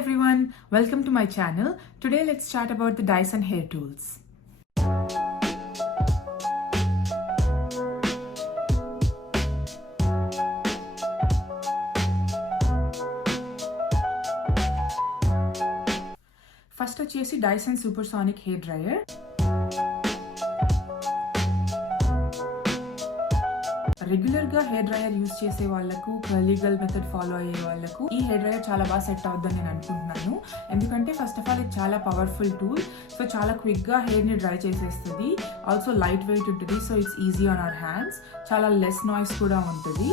everyone, welcome to my channel. Today let's chat about the Dyson hair tools. First వచ్చేసి Dyson Supersonic hair dryer. Regular గా hair dryer use చేసే వాళ్ళకు కర్లీగల్ method follow అయ్యే వాళ్ళకు ఈ hair dryer చాలా బాగా సెట్ అవుద్దని నేను అనుకుంటున్నాను. ఎందుకంటే ఫస్ట్ ఆఫ్ ఆల్ ఇది చాలా పవర్ఫుల్ టూల్. సో చాలా క్విక్ గా హెయిర్ ని డ్రై చేసేస్తుంది. ఆల్సో లైట్ వెయిట్ ఉంటుంది. So it's easy on our hands. చాలా లెస్ నాయిస్ కూడా ఉంటుంది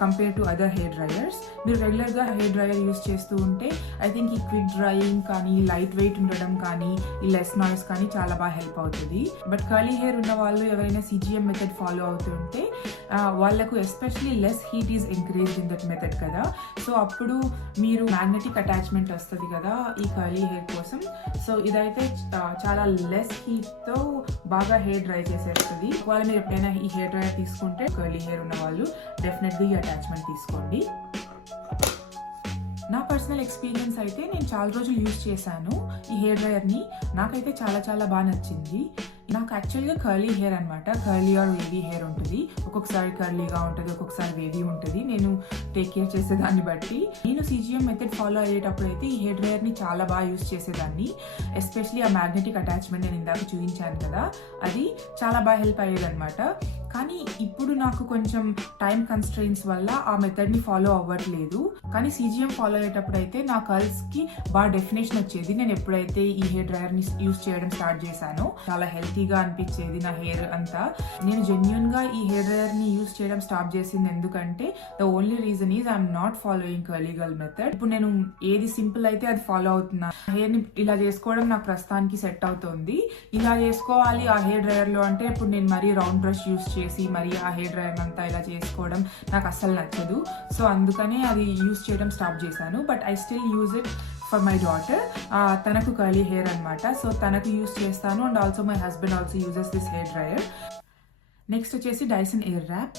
compare to other hair dryers. మీరు రెగ్యులర్ గా హెయిర్ డ్రైయర్ యూస్ చేస్తూ ఉంటే ఐ థింక్ ఈ క్విక్ డ్రైయింగ్ కానీ, లైట్ వెయిట్ ఉండడం కానీ, ఈ లెస్ నాయిస్ కానీ చాలా బాగా హెల్ప్ అవుతుంది. బట్ కర్లీ హెయిర్ ఉన్న వాళ్ళు ఎవరైనా CGM మెథడ్ ఫాలో అవుతుంటే వాళ్ళకు especially less heat is encouraged in that method కదా. సో అప్పుడు మీరు మ్యాగ్నెటిక్ అటాచ్మెంట్ వస్తుంది కదా ఈ కర్లీ హెయిర్ కోసం. సో ఇదైతే చాలా లెస్ హీట్తో బాగా హెయిర్ డ్రై చేసేస్తుంది. ఒకవేళ మీరు ఎప్పుడైనా ఈ హెయిర్ డ్రైయర్ తీసుకుంటే కర్లీ హెయిర్ ఉన్న వాళ్ళు డెఫినెట్గా ఈ అటాచ్మెంట్ తీసుకోండి. నా పర్సనల్ ఎక్స్పీరియన్స్ అయితే నేను చాలా రోజులు యూజ్ చేశాను ఈ హెయిర్ డ్రైయర్ని. నాకైతే చాలా చాలా బాగా నచ్చింది. నాకు యాక్చువల్గా కర్లీ హెయిర్ అనమాట. కర్లీ ఆర్ వేవీ హెయిర్ ఉంటుంది. ఒక్కొక్కసారి కర్లీగా ఉంటుంది, ఒక్కొక్కసారి వేవీ ఉంటుంది. నేను టేక్ కేర్ చేసేదాన్ని బట్టి. నేను CGM మెథడ్ ఫాలో అయ్యేటప్పుడు అయితే ఈ హెయిర్ డ్రైయర్ని చాలా బాగా యూజ్ చేసేదాన్ని. ఎస్పెషలీ ఆ మ్యాగ్నెటిక్ అటాచ్మెంట్ నేను ఇందాక చూపించాను కదా, అది చాలా బాగా హెల్ప్ అయ్యేదన్నమాట. కానీ ఇప్పుడు నాకు కొంచెం టైం కన్స్ట్రెయిన్స్ వల్ల ఆ మెథడ్ని ఫాలో అవ్వట్లేదు. కానీ CGM ఫాలో అయ్యేటప్పుడు అయితే నా కర్ల్స్కి బాగా డెఫినేషన్ వచ్చేది. నేను ఎప్పుడైతే ఈ హెయిర్ డ్రైయర్ని యూజ్ చేయడం స్టార్ట్ చేశానో చాలా హెల్తీగా అనిపించేది నా హెయిర్ అంతా. నేను జెన్యున్గా ఈ హెయిర్ డ్రైయర్ని యూజ్ చేయడం స్టార్ట్ చేసింది ఎందుకంటే the only reason is I'm not following curly girl method. ఇప్పుడు నేను ఏది సింపుల్ అయితే అది ఫాలో అవుతున్నా. హెయిర్ని ఇలా చేసుకోవడం నాకు ప్రస్తుతానికి సెట్ అవుతుంది. ఇలా చేసుకోవాలి ఆ హెయిర్ డ్రైయర్లో అంటే ఇప్పుడు నేను మరీ రౌండ్ బ్రష్ యూజ్ చేసి మరి ఆ హెయిర్ డ్రైయర్ అంతా ఇలా చేసుకోవడం నాకు అస్సలు నచ్చదు. సో అందుకనే అది యూజ్ చేయడం స్టాప్ చేశాను. But I still use it for my daughter. తనకు కర్లీ హెయిర్ అనమాట. సో తనకు యూజ్ చేస్తాను. And also my husband also uses this hair dryer. Next వచ్చేసి డైసన్ ఎయిర్ ర్యాప్.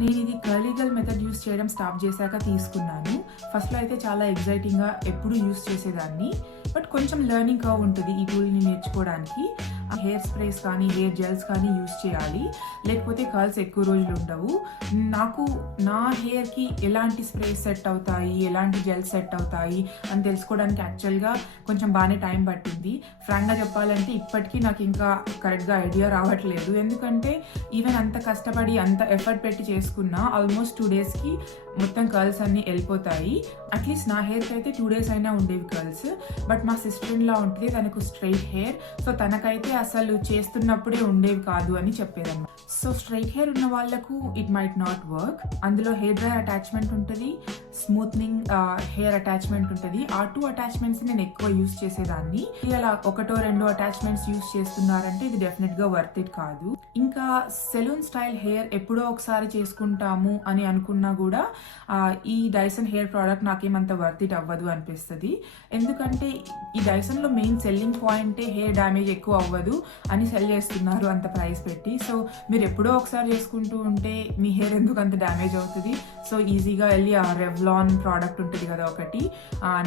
నేను ఇది కర్లీగల్ మెథడ్ యూస్ చేయడం స్టాప్ చేశాక తీసుకున్నాను. ఫస్ట్లో అయితే చాలా ఎగ్జైటింగ్గా ఎప్పుడు యూస్ చేసేదాన్ని. బట్ కొంచెం లెర్నింగ్ కర్వ్ ఉంటుంది ఈ టూల్ని నేర్చుకోవడానికి. హెయిర్ స్ప్రేస్ కానీ హెయిర్ జెల్స్ కానీ యూస్ చేయాలి, లేకపోతే కర్ల్స్ ఎక్కువ రోజులు ఉండవు. నాకు నా హెయిర్కి ఎలాంటి స్ప్రేస్ సెట్ అవుతాయి, ఎలాంటి జెల్స్ సెట్ అవుతాయి అని తెలుసుకోవడానికి యాక్చువల్గా కొంచెం బాగానే టైం పట్టింది. ఫ్రాంక్గా చెప్పాలంటే ఇప్పటికీ నాకు ఇంకా కరెక్ట్గా ఐడియా రావట్లేదు. ఎందుకంటే ఈవెన్ అంత కష్టపడి అంత ఎఫర్ట్ పెట్టి చేసుకున్నా ఆల్మోస్ట్ 2 డేస్కి మొత్తం కర్ల్స్ అన్నీ వెళ్ళిపోతాయి. అట్లీస్ట్ నా హెయిర్కి అయితే 2 డేస్ అయినా ఉండేవి కర్ల్స్. బట్ మా సిస్టర్ ఇన్ లా ఉంటుంది, తనకు స్ట్రైట్ హెయిర్. సో తనకైతే అసలు చేస్తున్నప్పుడే ఉండేవి కాదు అని చెప్పేదన్నమాట. సో స్ట్రైట్ హెయిర్ ఉన్న వాళ్ళకు ఇట్ మైట్ నాట్ వర్క్. అందులో హెయిర్ డ్రైయర్ అటాచ్మెంట్ ఉంటుంది, స్మూత్నింగ్ హెయిర్ అటాచ్మెంట్ ఉంటుంది. ఆ 2 అటాచ్మెంట్స్ నేను ఎక్కువ యూస్ చేసేదాన్ని. ఇలా 1-2 అటాచ్మెంట్స్ యూస్ చేస్తున్నారంటే ఇది డెఫినెట్గా వర్త్ ఇట్ కాదు. ఇంకా సెలూన్ స్టైల్ హెయిర్ ఎప్పుడో ఒకసారి చేసుకుంటాము అని అనుకున్నా కూడా ఈ డైసన్ హెయిర్ ప్రోడక్ట్ నాకేమంత వర్త్ ఇట్ అవ్వదు అనిపిస్తుంది. ఎందుకంటే ఈ డైసన్లో మెయిన్ సెల్లింగ్ పాయింటే హెయిర్ డ్యామేజ్ ఎక్కువ అవ్వదు అని సెల్ చేస్తున్నారు అంత ప్రైస్ పెట్టి. సో మీరు ఎప్పుడో ఒకసారి చేసుకుంటూ ఉంటే మీ హెయిర్ ఎందుకు అంత డ్యామేజ్ అవుతుంది? సో ఈజీగా వెళ్ళి ఆ రెవ్లాన్ ప్రోడక్ట్ ఉంటుంది కదా ఒకటి,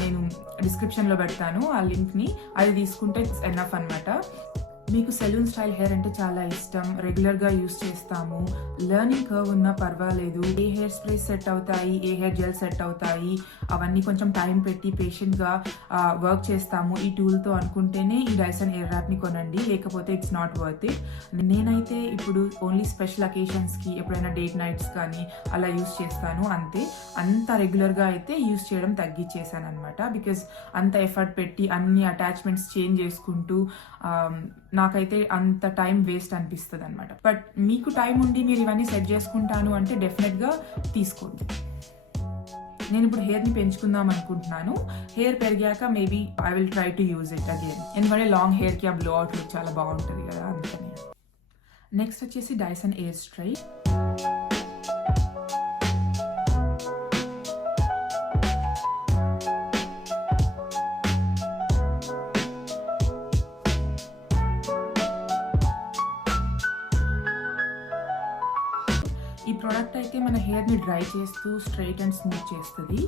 నేను డిస్క్రిప్షన్లో పెడతాను ఆ లింక్ని, అది తీసుకుంటే ఇట్స్ ఎనఫ్ అనమాట. మీకు సెలూన్ స్టైల్ హెయిర్ అంటే చాలా ఇష్టం, రెగ్యులర్గా యూస్ చేస్తాము, లెర్నింగ్ కర్వ్ ఉన్నా పర్వాలేదు, ఏ హెయిర్ స్ప్రేస్ సెట్ అవుతాయి, ఏ హెయిర్ జెల్ సెట్ అవుతాయి అవన్నీ కొంచెం టైం పెట్టి పేషెంట్గా వర్క్ చేస్తాము ఈ టూల్తో అనుకుంటేనే ఈ డైసన్ ఎయిర్ ర్యాప్ని కొనండి, లేకపోతే ఇట్స్ నాట్ వర్త్ ఇట్. నేనైతే ఇప్పుడు ఓన్లీ స్పెషల్ అకేషన్స్కి ఎప్పుడైనా డేట్ నైట్స్ కానీ అలా యూస్ చేస్తాను అంతే. అంత రెగ్యులర్గా అయితే యూస్ చేయడం తగ్గించేసాను అనమాట. బికాజ్ అంత ఎఫర్ట్ పెట్టి అన్ని అటాచ్మెంట్స్ చేంజ్ చేసుకుంటూ నాకైతే అంత టైం వేస్ట్ అనిపిస్తుంది అనమాట. బట్ మీకు టైం ఉండి మీరు ఇవన్నీ సెట్ చేసుకుంటాను అంటే డెఫినెట్గా తీసుకోండి. నేను ఇప్పుడు హెయిర్ని పెంచుకుందాం అనుకుంటున్నాను. హెయిర్ పెరిగాక maybe I will try to use it again. ఎందుకంటే లాంగ్ హెయిర్కి ఆ బ్లో అవుట్ లుక్ చాలా బాగుంటుంది కదా, అందుకని. నెక్స్ట్ వచ్చేసి డైసన్ ఎయిర్ స్ట్రైట్. ఈ ప్రోడక్ట్ అయితే మన హెయిర్ని డ్రై చేస్తూ స్ట్రైట్ అండ్ స్మూత్ చేస్తుంది.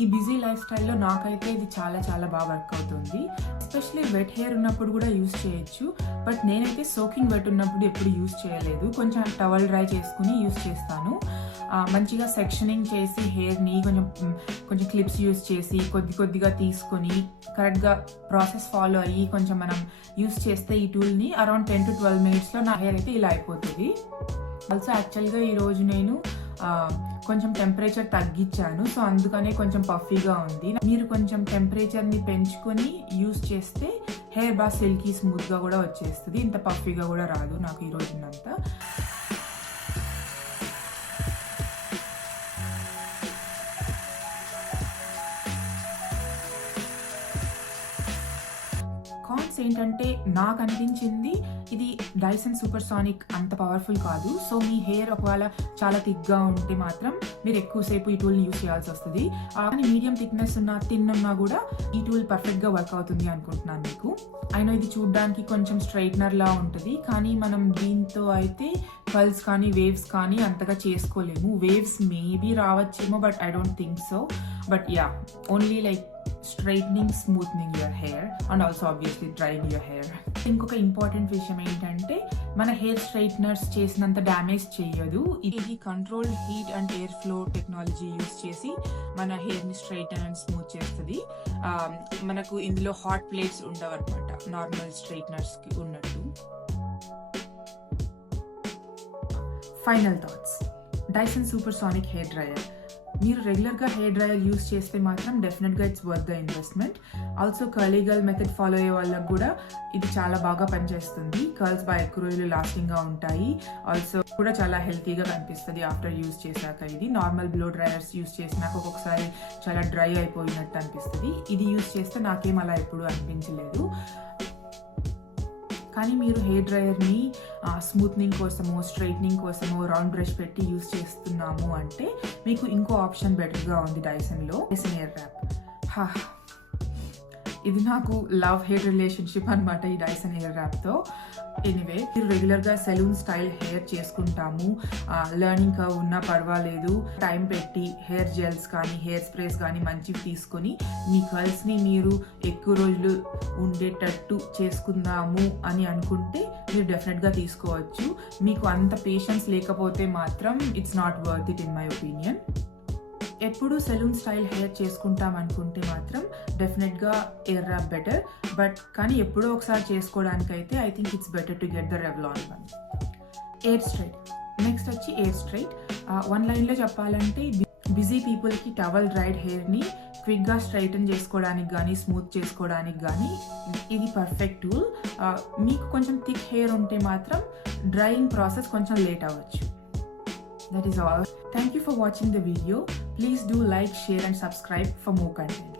ఈ బిజీ లైఫ్ స్టైల్లో నాకైతే ఇది చాలా చాలా బాగా వర్క్ అవుతుంది. ఎస్పెషలీ వెట్ హెయిర్ ఉన్నప్పుడు కూడా యూస్ చేయొచ్చు, బట్ నేనైతే సోకింగ్ వెట్ ఉన్నప్పుడు ఎప్పుడు యూస్ చేయలేదు. కొంచెం టవల్ డ్రై చేసుకుని యూస్ చేస్తాను. మంచిగా సెక్షనింగ్ చేసి హెయిర్ని కొంచెం క్లిప్స్ యూస్ చేసి కొద్దిగా తీసుకొని కరెక్ట్గా ప్రాసెస్ ఫాలో అయ్యి కొంచెం మనం యూస్ చేస్తే ఈ టూల్ని అరౌండ్ 10 to 12 minutesలో నా హెయిర్ అయితే ఇలా అయిపోతుంది. ఆల్సో యాక్చువల్గా ఈరోజు నేను కొంచెం టెంపరేచర్ తగ్గించాను, సో అందుకనే కొంచెం పఫీగా ఉంది. మీరు కొంచెం టెంపరేచర్ని పెంచుకొని యూస్ చేస్తే హెయిర్ బాగా సిల్కీ స్మూత్గా కూడా వచ్చేస్తుంది. ఇంత పఫీగా కూడా రాదు నాకు ఈ రోజునంతా. కాన్స్ ఏంటంటే నాకు అనిపించింది ఇది డైసన్ సూపర్ సానిక్ అంత పవర్ఫుల్ కాదు. సో మీ హెయిర్ ఒకవేళ చాలా థిక్గా ఉంటే మాత్రం మీరు ఎక్కువసేపు ఈ టూల్ని యూస్ చేయాల్సి వస్తుంది. కానీ మీడియం థిక్నెస్ ఉన్న థిన్ ఉన్నా కూడా ఈ టూల్ పర్ఫెక్ట్గా వర్క్ అవుతుంది అనుకుంటున్నాను మీకు. అయినా ఇది చూడడానికి కొంచెం స్ట్రైట్నర్ లా ఉంటుంది, కానీ మనం దీంతో అయితే కర్ల్స్ కానీ వేవ్స్ కానీ అంతగా చేసుకోలేము. వేవ్స్ మేబీ రావచ్చేమో, but I don't think so. But yeah, only like straightening, smoothing your hair and also obviously drying your hair. ఇంకొక ఇంపార్టెంట్ విషయం ఏంటంటే మన హెయిర్ స్ట్రైట్నర్స్ చేసినంత డ్యామేజ్ చేయదు. ఇది controlled heat and air flow technology use చేసి మన హెయిర్ని స్ట్రైటన్ అండ్ స్మూత్ చేస్తుంది. మనకు ఇందులో హాట్ ప్లేట్స్ ఉండవు అనమాట, నార్మల్ స్ట్రైట్నర్స్కి ఉన్నట్టు. Final thoughts. Dyson super sonic hair dryer. మీరు రెగ్యులర్గా హెయిర్ డ్రయర్ యూస్ చేస్తే మాత్రం డెఫినెట్గా it's worth the investment. Also curly girl method follow అయ్యే వాళ్ళకు కూడా ఇది చాలా బాగా పనిచేస్తుంది. కర్ల్స్ బాగా ఎక్కువ రోజులు లాస్టింగ్గా ఉంటాయి. ఆల్సో కూడా చాలా హెల్తీగా కనిపిస్తుంది ఆఫ్టర్ యూస్ చేశాక. ఇది నార్మల్ బ్లో డ్రయర్స్ యూస్ చేసినాక ఒక్కొక్కసారి చాలా డ్రై అయిపోయినట్టు అనిపిస్తుంది. ఇది యూస్ చేస్తే నాకేం అలా ఎప్పుడు అనిపించలేదు. కానీ మీరు హెయిర్ డ్రయర్ని స్మూత్నింగ్ కోసమో స్ట్రైట్నింగ్ కోసమో రౌండ్ బ్రష్ పెట్టి యూస్ చేస్తున్నాము అంటే మీకు ఇంకో ఆప్షన్ బెటర్గా ఉంది డైసన్లో. Dyson air rap. ఇది నాకు లవ్ హెయిర్ రిలేషన్షిప్ అనమాట ఈ డైసన్ ఎయిర్ ర్యాప్తో. ఎనీవే, మీరు రెగ్యులర్గా సెలూన్ స్టైల్ హెయిర్ చేసుకుంటాము, లెర్నింగ్ కర్వ్ ఉన్నా పర్వాలేదు, టైం పెట్టి హెయిర్ జెల్స్ కానీ హెయిర్ స్ప్రేస్ కానీ మంచివి తీసుకొని మీ కర్ల్స్ని మీరు ఎక్కువ రోజులు ఉండేటట్టు చేసుకుందాము అని అనుకుంటే మీరు డెఫినెట్గా తీసుకోవచ్చు. మీకు అంత పేషెన్స్ లేకపోతే మాత్రం it's not worth it in my opinion. ఎప్పుడు సెలూన్ స్టైల్ హెయిర్ చేసుకుంటాం అనుకుంటే మాత్రం డెఫినెట్గా ఎయిర్ ర్యాప్ బెటర్. బట్ కానీ ఎప్పుడో ఒకసారి చేసుకోవడానికైతే I think it's better to get the Revlon one. Air straight. Next వచ్చి ఎయిర్ స్ట్రైట్. వన్ లైన్లో చెప్పాలంటే బిజీ పీపుల్కి టవల్ డ్రైడ్ హెయిర్ని క్విక్గా స్ట్రైటన్ చేసుకోవడానికి కానీ స్మూత్ చేసుకోవడానికి కానీ ఇది పర్ఫెక్ట్ టూల్. మీకు కొంచెం థిక్ హెయిర్ ఉంటే మాత్రం డ్రైయింగ్ ప్రాసెస్ కొంచెం లేట్ అవ్వచ్చు. That is all. Thank you for watching the video. Please do like, share and subscribe for more content.